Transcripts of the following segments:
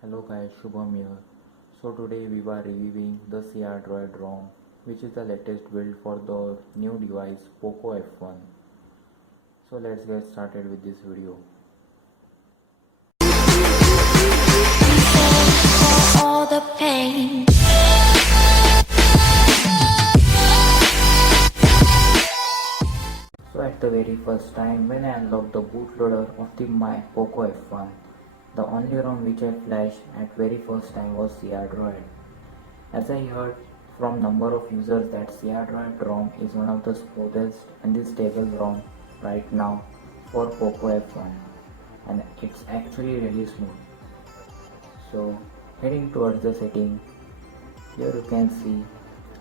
Hello guys, Shubham here. So today we were reviewing the CrDROID ROM, which is the latest build for the new device Poco F1. So let's get started with this video. All the pain. So at the very first time when I unlocked the bootloader of the my Poco F1, the only ROM which I flashed at very first time was CrDROID. As I heard from number of users that CrDROID ROM is one of the smoothest and the stable ROM right now for Poco F1, and it's actually really smooth. So heading towards the setting, here you can see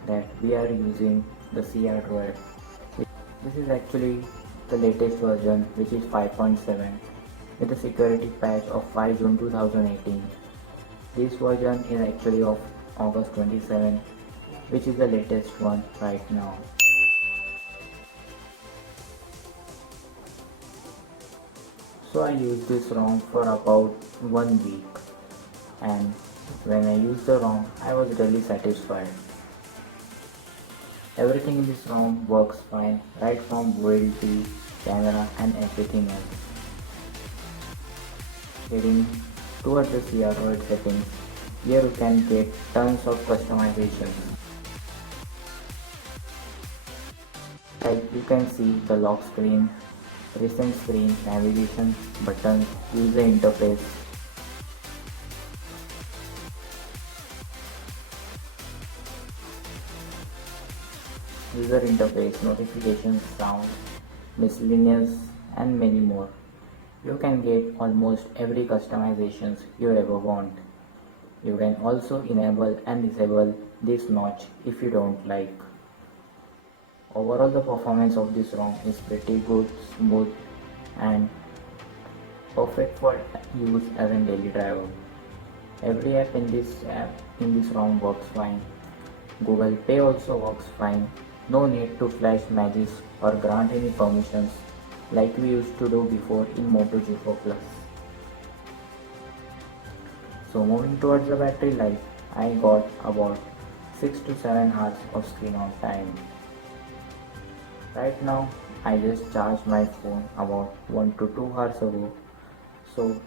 that we are using the CrDROID. This is actually the latest version, which is 5.7 with a security patch of 5 June 2018. This version is actually of August 27, which is the latest one right now. So I used this ROM for about 1 week, and when I used the ROM I was really satisfied. Everything in this ROM works fine, right from build to camera and everything else. Heading towards the CrDROID settings, here you can get tons of customizations. Like you can see the lock screen, recent screen, navigation, buttons, user interface. Notifications, sound, miscellaneous, and many more. You can get almost every customizations you ever want. You can also enable and disable this notch if you don't like. Overall, the performance of this ROM is pretty good, smooth, and perfect for use as a daily driver. Every app in this ROM works fine. Google Pay also works fine. No need to flash badges or grant any permissions like we used to do before in Moto G4 Plus. So moving towards the battery life, I got about 6 to 7 hours of screen on time. Right now I just charged my phone about 1 to 2 hours ago, so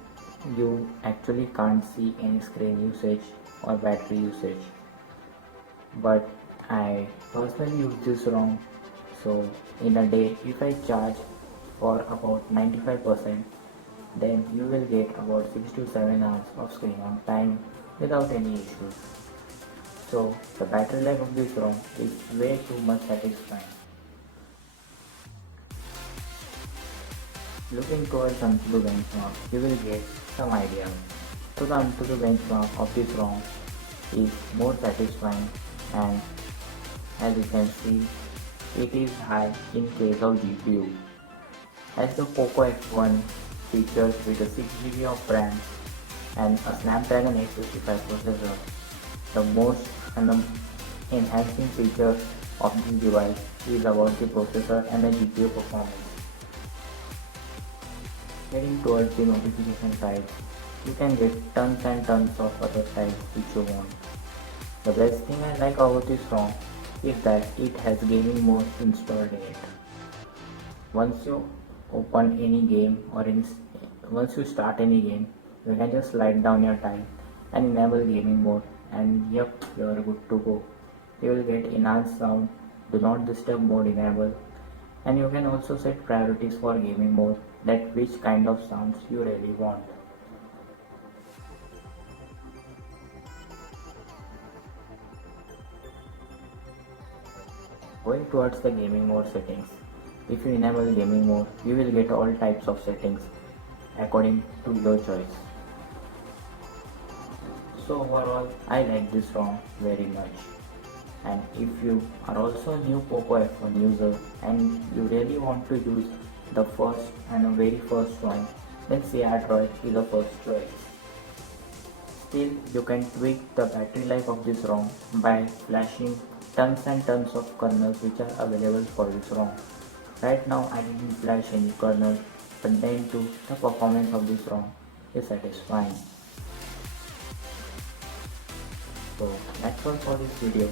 you actually can't see any screen usage or battery usage. But I personally use this ROM, so in a day if I charge for about 95%, then you will get about 6 to 7 hours of screen on time without any issues. So the battery life of this ROM is way too much satisfying. Looking towards Antutu benchmark, you will get some idea. So the Antutu benchmark of this ROM is more satisfying, and as you can see, it is high in case of GPU. As the Poco F1 features with a 6GB of RAM and a Snapdragon 855 processor, the most and the enhancing feature of this device is about the processor and the GPU performance. Heading towards the notification side, you can get tons and tons of other sites which you want. The best thing I like about this ROM is that it has gaming mode installed in it. Once you open any game or once you start any game, you can just slide down your time and enable gaming mode, and yep, you are good to go. You will get enhanced sound, do not disturb mode enabled, and you can also set priorities for gaming mode, that which kind of sounds you really want. Going towards the gaming mode settings, if you enable gaming mode, you will get all types of settings according to your choice. So overall, I like this ROM very much. And if you are also a new Poco F1 user and you really want to use the first and the very first one, then CrDROID is the first choice. Still, you can tweak the battery life of this ROM by flashing tons and tons of kernels which are available for this ROM. Right now I didn't flash any kernel, but then too the performance of this ROM is satisfying. So that's all for this video.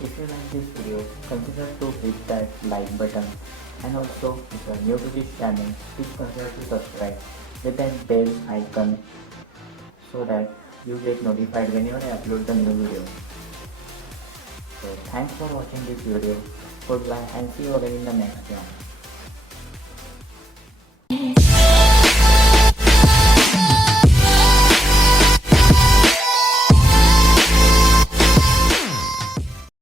If you like this video, consider to hit that like button, and also if you are new to this channel, please consider to subscribe with that bell icon so that you get notified whenever I upload the new video. So thanks for watching this video. Goodbye and see you again in the next one.